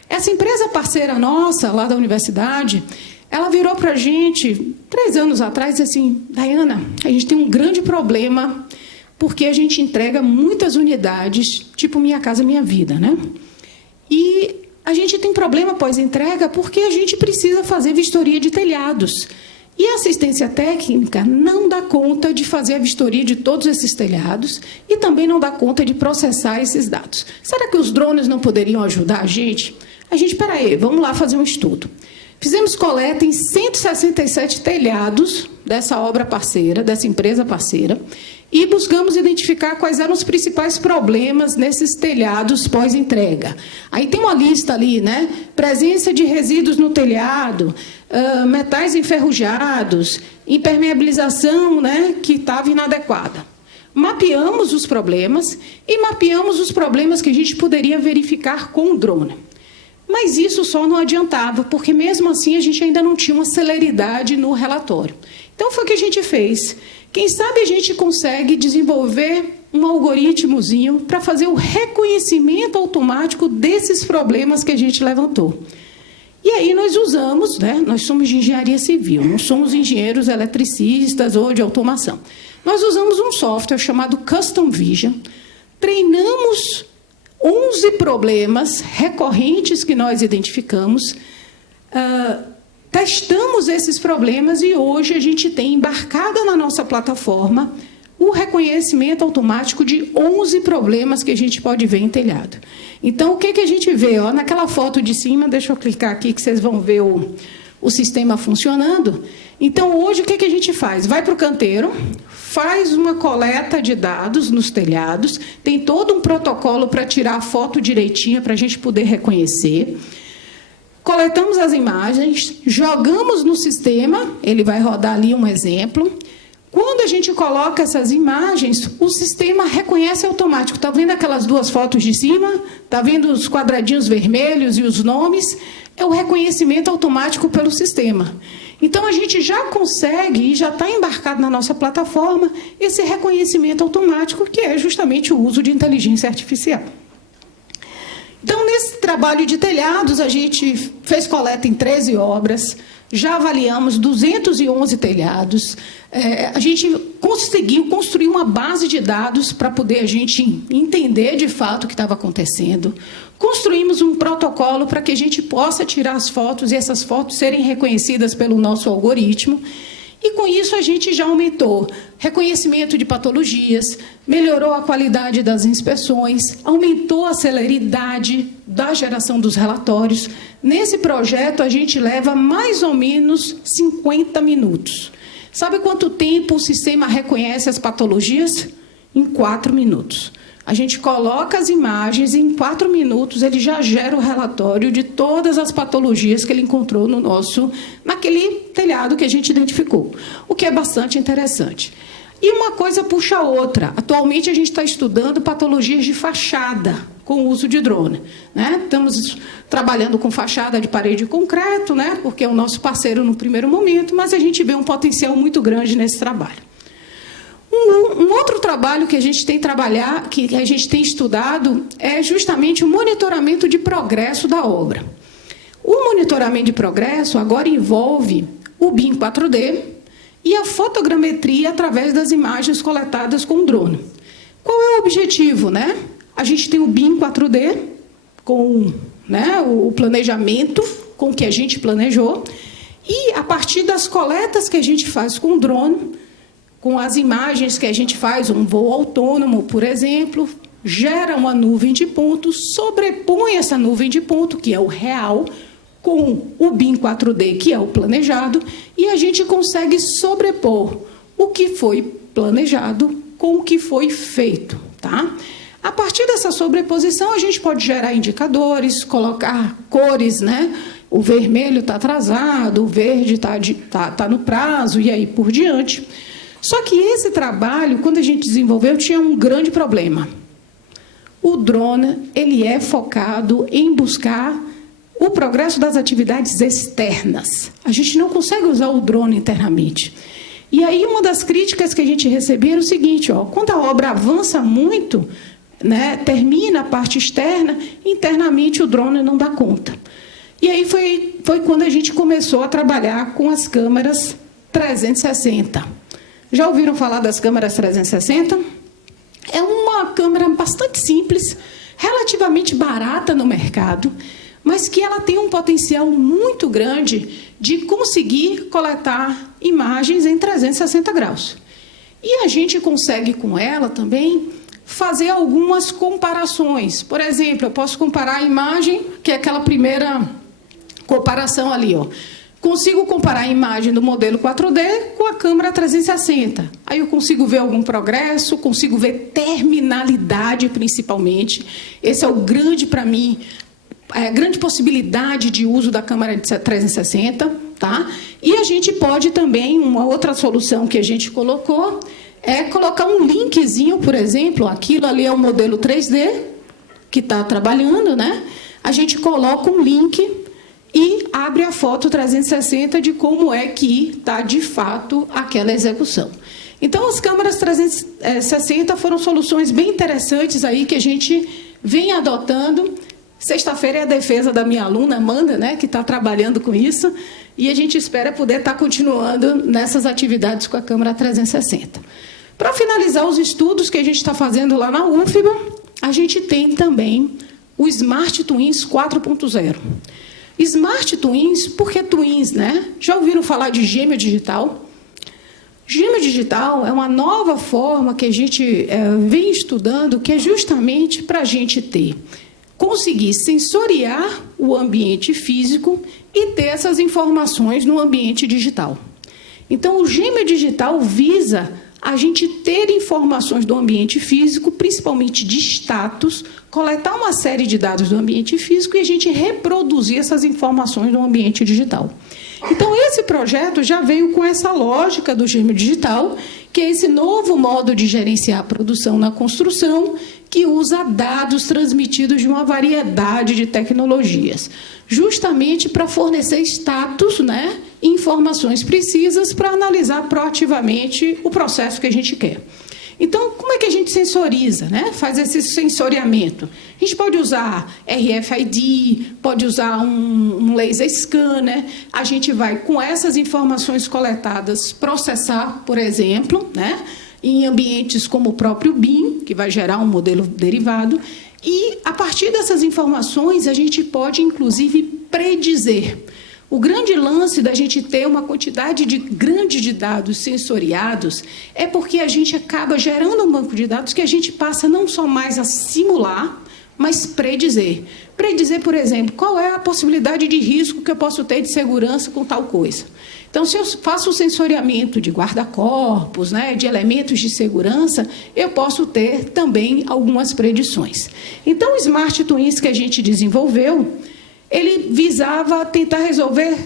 Essa empresa parceira nossa, lá da universidade, ela virou para a gente, 3 anos atrás, assim, Dayana, a gente tem um grande problema, porque a gente entrega muitas unidades, tipo Minha Casa Minha Vida, né? E a gente tem problema pós-entrega porque a gente precisa fazer vistoria de telhados. E a assistência técnica não dá conta de fazer a vistoria de todos esses telhados e também não dá conta de processar esses dados. Será que os drones não poderiam ajudar a gente? Espera aí, vamos lá fazer um estudo. Fizemos coleta em 167 telhados dessa obra parceira, dessa empresa parceira, e buscamos identificar quais eram os principais problemas nesses telhados pós-entrega. Aí tem uma lista ali, né? Presença de resíduos no telhado, metais enferrujados, impermeabilização, né, que estava inadequada. Mapeamos os problemas e mapeamos os problemas que a gente poderia verificar com o drone. Mas isso só não adiantava, porque mesmo assim a gente ainda não tinha uma celeridade no relatório. Então foi o que a gente fez. Quem sabe a gente consegue desenvolver um algoritmozinho para fazer o reconhecimento automático desses problemas que a gente levantou. E aí nós usamos, né, nós somos de engenharia civil, não somos engenheiros eletricistas ou de automação. Nós usamos um software chamado Custom Vision, treinamos 11 problemas recorrentes que nós identificamos, testamos esses problemas e hoje a gente tem embarcado na nossa plataforma o reconhecimento automático de 11 problemas que a gente pode ver em telhado. Então, o que a gente vê? Ó, naquela foto de cima, deixa eu clicar aqui que vocês vão ver o sistema funcionando. Então, hoje, o que a gente faz? Vai para o canteiro, faz uma coleta de dados nos telhados, tem todo um protocolo para tirar a foto direitinha para a gente poder reconhecer. Coletamos as imagens, jogamos no sistema, ele vai rodar ali um exemplo. Quando a gente coloca essas imagens, o sistema reconhece automático. Está vendo aquelas duas fotos de cima? Está vendo os quadradinhos vermelhos e os nomes? É o reconhecimento automático pelo sistema. Então, a gente já consegue, e já está embarcado na nossa plataforma, esse reconhecimento automático, que é justamente o uso de inteligência artificial. Então, nesse trabalho de telhados, a gente fez coleta em 13 obras, já avaliamos 211 telhados, a gente conseguiu construir uma base de dados para poder a gente entender de fato o que estava acontecendo. Construímos um protocolo para que a gente possa tirar as fotos e essas fotos serem reconhecidas pelo nosso algoritmo. E, com isso, a gente já aumentou reconhecimento de patologias, melhorou a qualidade das inspeções, aumentou a celeridade da geração dos relatórios. Nesse projeto, a gente leva mais ou menos 50 minutos. Sabe quanto tempo o sistema reconhece as patologias? Em 4 minutos. A gente coloca as imagens e, em 4 minutos, ele já gera o relatório de todas as patologias que ele encontrou naquele telhado que a gente identificou, o que é bastante interessante. E uma coisa puxa a outra. Atualmente, a gente está estudando patologias de fachada com o uso de drone, né? Estamos trabalhando com fachada de parede de concreto, né? Porque é o nosso parceiro no primeiro momento, mas a gente vê um potencial muito grande nesse trabalho. Um outro trabalho que a gente tem que a gente tem estudado é justamente o monitoramento de progresso da obra. O monitoramento de progresso agora envolve o BIM 4D e a fotogrametria através das imagens coletadas com o drone. Qual é o objetivo, né? A gente tem o BIM 4D com, né, o planejamento com o que a gente planejou e, a partir das coletas que a gente faz com o drone, com as imagens que a gente faz, um voo autônomo, por exemplo, gera uma nuvem de pontos, sobrepõe essa nuvem de ponto, que é o real, com o BIM 4D, que é o planejado, e a gente consegue sobrepor o que foi planejado com o que foi feito, tá? A partir dessa sobreposição, a gente pode gerar indicadores, colocar cores, né? O vermelho está atrasado, o verde tá no prazo, e aí por diante. Só que esse trabalho, quando a gente desenvolveu, tinha um grande problema. O drone, ele é focado em buscar o progresso das atividades externas. A gente não consegue usar o drone internamente. E aí, uma das críticas que a gente recebeu era o seguinte, ó, quando a obra avança muito, né, termina a parte externa, internamente o drone não dá conta. E aí foi quando a gente começou a trabalhar com as câmeras 360. Já ouviram falar das câmeras 360? É uma câmera bastante simples, relativamente barata no mercado, mas que ela tem um potencial muito grande de conseguir coletar imagens em 360 graus. E a gente consegue, com ela também, fazer algumas comparações. Por exemplo, eu posso comparar a imagem, que é aquela primeira comparação ali, ó. Consigo comparar a imagem do modelo 4D com a câmera 360. Aí eu consigo ver algum progresso, consigo ver terminalidade, principalmente. Esse é o grande, para mim, a grande possibilidade de uso da câmera 360, tá? E a gente pode também, uma outra solução que a gente colocou, é colocar um linkzinho, por exemplo, aquilo ali é o modelo 3D, que está trabalhando, né? A gente coloca um link e abre a foto 360 de como é que está, de fato, aquela execução. Então, as câmeras 360 foram soluções bem interessantes aí que a gente vem adotando. Sexta-feira é a defesa da minha aluna, Amanda, né, que está trabalhando com isso, e a gente espera poder estar continuando nessas atividades com a câmera 360. Para finalizar os estudos que a gente está fazendo lá na UFBA, a gente tem também o Smart Twins 4.0. Smart Twins, por que Twins, né? Já ouviram falar de gêmeo digital? Gêmeo digital é uma nova forma que a gente vem estudando, que é justamente para a gente conseguir sensoriar o ambiente físico e ter essas informações no ambiente digital. Então, o gêmeo digital visa a gente ter informações do ambiente físico, principalmente de status, coletar uma série de dados do ambiente físico e a gente reproduzir essas informações no ambiente digital. Então, esse projeto já veio com essa lógica do gêmeo digital, que é esse novo modo de gerenciar a produção na construção, que usa dados transmitidos de uma variedade de tecnologias, justamente para fornecer status, né, informações precisas para analisar proativamente o processo que a gente quer. Então, como é que a gente sensoriza, né? Faz esse sensoriamento? A gente pode usar RFID, pode usar um laser scanner. A gente vai, com essas informações coletadas, processar, por exemplo, né, em ambientes como o próprio BIM, que vai gerar um modelo derivado. E, a partir dessas informações, a gente pode, inclusive, predizer. O grande lance da gente ter uma quantidade grande de dados sensoriados é porque a gente acaba gerando um banco de dados que a gente passa não só mais a simular, mas predizer. Predizer, por exemplo, qual é a possibilidade de risco que eu posso ter de segurança com tal coisa. Então, se eu faço o sensoriamento de guarda-corpos, né, de elementos de segurança, eu posso ter também algumas predições. Então, o Smart Twins que a gente desenvolveu, ele visava tentar resolver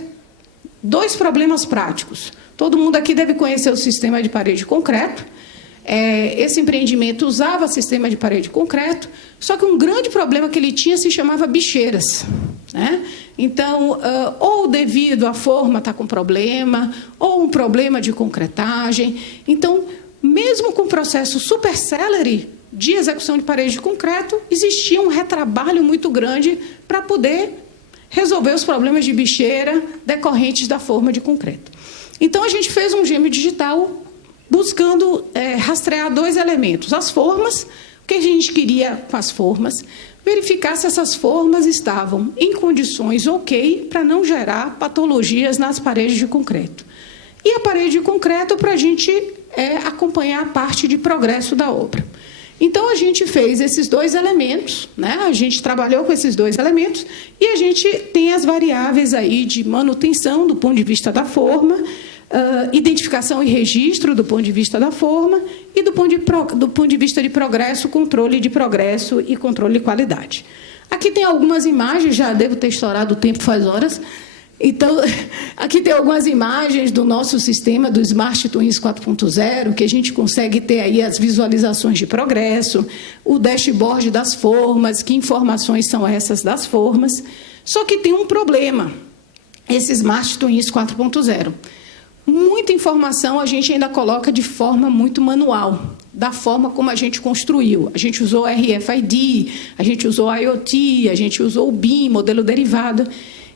2 problemas práticos. Todo mundo aqui deve conhecer o sistema de parede de concreto. Esse empreendimento usava sistema de parede de concreto, só que um grande problema que ele tinha se chamava bicheiras, né? Então, ou devido à forma estar com problema, ou um problema de concretagem. Então, mesmo com o processo super célere de execução de parede de concreto, existia um retrabalho muito grande para poder resolver os problemas de bicheira decorrentes da forma de concreto. Então, a gente fez um gêmeo digital buscando rastrear 2 elementos. As formas, o que a gente queria com as formas, verificar se essas formas estavam em condições ok para não gerar patologias nas paredes de concreto. E a parede de concreto para a gente acompanhar a parte de progresso da obra. Então, a gente fez esses 2 elementos, né? A gente trabalhou com esses 2 elementos e a gente tem as variáveis aí de manutenção do ponto de vista da forma, identificação e registro do ponto de vista da forma e do ponto de vista de progresso, controle de progresso e controle de qualidade. Aqui tem algumas imagens, já devo ter estourado o tempo faz horas. Então, aqui tem algumas imagens do nosso sistema, do Smart Twins 4.0, que a gente consegue ter aí as visualizações de progresso, o dashboard das formas, que informações são essas das formas. Só que tem um problema, esse Smart Twins 4.0. Muita informação a gente ainda coloca de forma muito manual, da forma como a gente construiu. A gente usou RFID, a gente usou IoT, a gente usou o BIM, modelo derivado.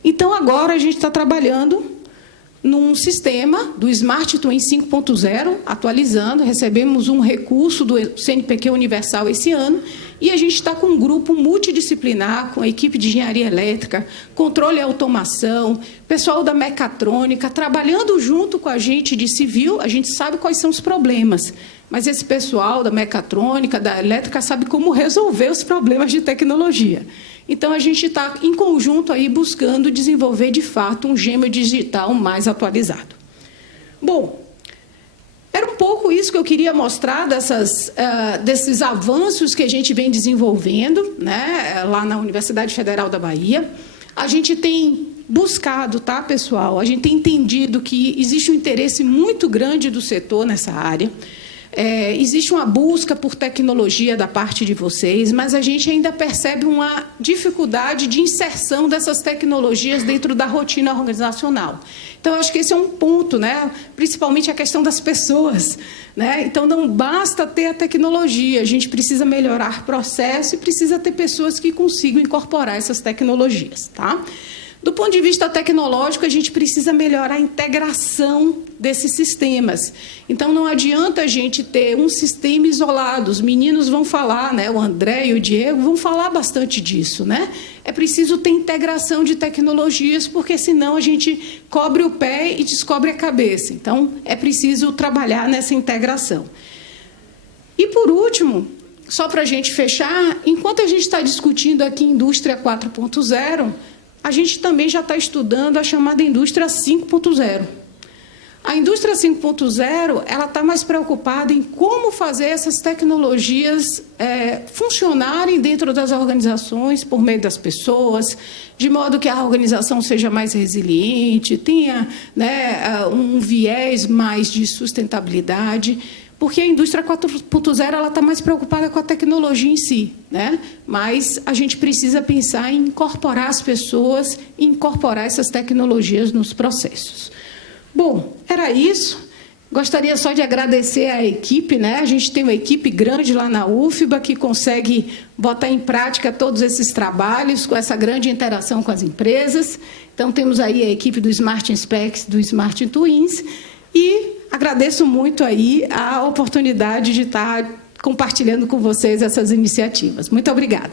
Então, agora a gente está trabalhando num sistema do Smart Twins 5.0, atualizando, recebemos um recurso do CNPq Universal esse ano, E a gente está com um grupo multidisciplinar, com a equipe de engenharia elétrica, controle e automação, pessoal da mecatrônica, trabalhando junto com a gente de civil. A gente sabe quais são os problemas, mas esse pessoal da mecatrônica, da elétrica, sabe como resolver os problemas de tecnologia. Então, a gente está, em conjunto, aí, buscando desenvolver, de fato, um gêmeo digital mais atualizado. Bom, era um pouco isso que eu queria mostrar desses avanços que a gente vem desenvolvendo, né, lá na Universidade Federal da Bahia. A gente tem buscado, tá, pessoal? A gente tem entendido que existe um interesse muito grande do setor nessa área. Existe uma busca por tecnologia da parte de vocês, mas a gente ainda percebe uma dificuldade de inserção dessas tecnologias dentro da rotina organizacional. Então, eu acho que esse é um ponto, né? Principalmente a questão das pessoas, né? Então, não basta ter a tecnologia, a gente precisa melhorar o processo e precisa ter pessoas que consigam incorporar essas tecnologias, tá? Do ponto de vista tecnológico, a gente precisa melhorar a integração desses sistemas. Então, não adianta a gente ter um sistema isolado. Os meninos vão falar, né? O André e o Diego vão falar bastante disso, né? É preciso ter integração de tecnologias, porque senão a gente cobre o pé e descobre a cabeça. Então, é preciso trabalhar nessa integração. E, por último, só para a gente fechar, enquanto a gente está discutindo aqui Indústria 4.0, a gente também já está estudando a chamada Indústria 5.0. A Indústria 5.0 ela está mais preocupada em como fazer essas tecnologias funcionarem dentro das organizações, por meio das pessoas, de modo que a organização seja mais resiliente, tenha, né, um viés mais de sustentabilidade, porque a indústria 4.0 ela está mais preocupada com a tecnologia em si, né? Mas a gente precisa pensar em incorporar as pessoas, incorporar essas tecnologias nos processos. Bom, era isso. Gostaria só de agradecer à equipe, né? A gente tem uma equipe grande lá na UFBA que consegue botar em prática todos esses trabalhos com essa grande interação com as empresas. Então, temos aí a equipe do Smart Inspecs, do Smart Twins, e agradeço muito aí a oportunidade de estar compartilhando com vocês essas iniciativas. Muito obrigada.